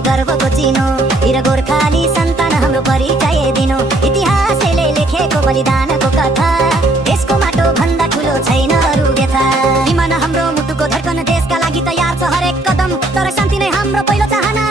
गर्वको चिनो वीर गोर्खाली सन्तान हाम्रो परिचय दिनु। इतिहासले लेखेको बलिदानको कथा देशको माटो भन्दा ठुलो छैन अरू व्यथा। विमान हाम्रो मुटुको धड्कन देशका लागि तयार छ हरेक कदम, तर शान्ति नै हाम्रो पहिलो चाहना।